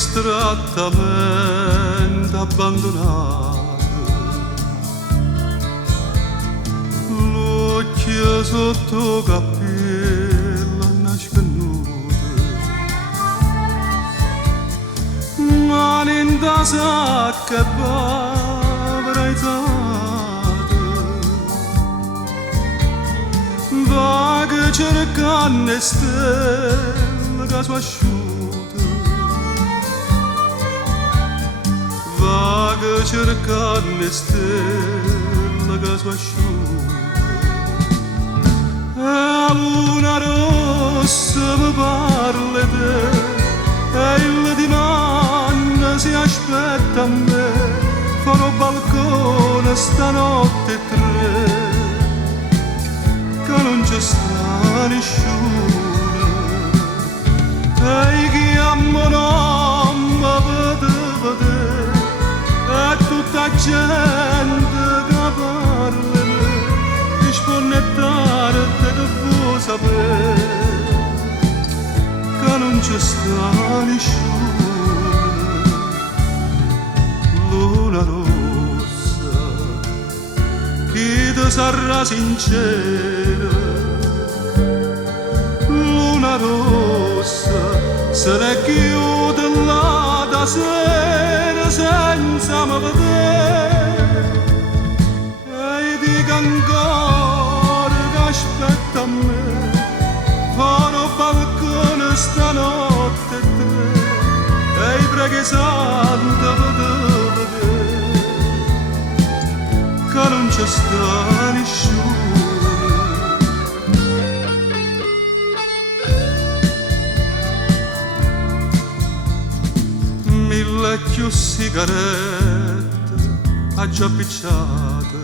distrattamente abbandonate, l'occhio sotto cappello nasconuto, mani in da sacca e baverizzate, vaghe cercando stelle che sono asciute, vaghe cercando stelle che sono asciute. E la luna rossa mi parla te, e il dimanda si aspetta a me, farò balcone stanotte tre, che non c'è sta nessuno, e chi amo non mi vede, e tutta gente che parla me, risponde tardi che vuoi sapere, che non c'è sta nessuno. Luna rossa, chi ti sarà sincera, luna rossa, se ne chiude là da sera senza me vedere, e dico ancora che aspetta a me, farò balcone stanotte tre, e i preghi santi vedere, che non c'è sta nessuno. Mille più sigarette ha già picciate,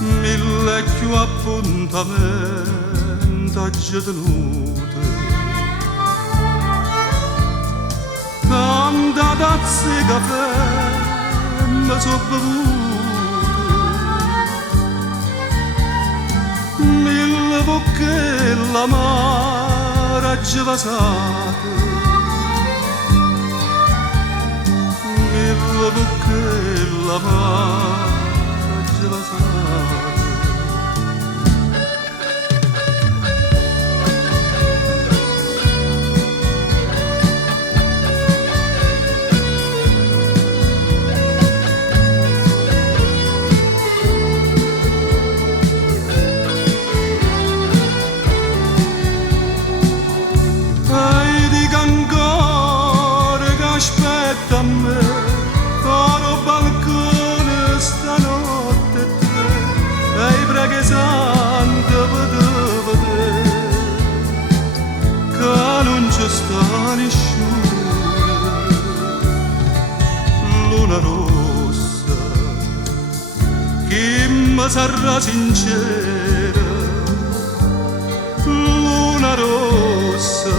mille più appuntamenti ha già tenute, tanta tazze di caffè mi sono bevute, mille bocche l'amara ha già vasate, mille bocche l'amara ha già vasate. Aspetta a me, farò balcone stanotte tre, e i preghi santi vedere, che non c'è sta nessuno. Luna rossa, chi mi sarà sincera, luna rossa,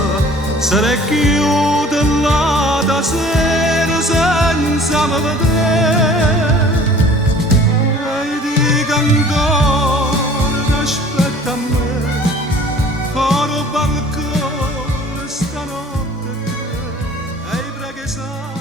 se ne chiude là da sera senza me vedere, e dico ancora che aspetta a me, farò balcone stanotte tre, e i preghi santi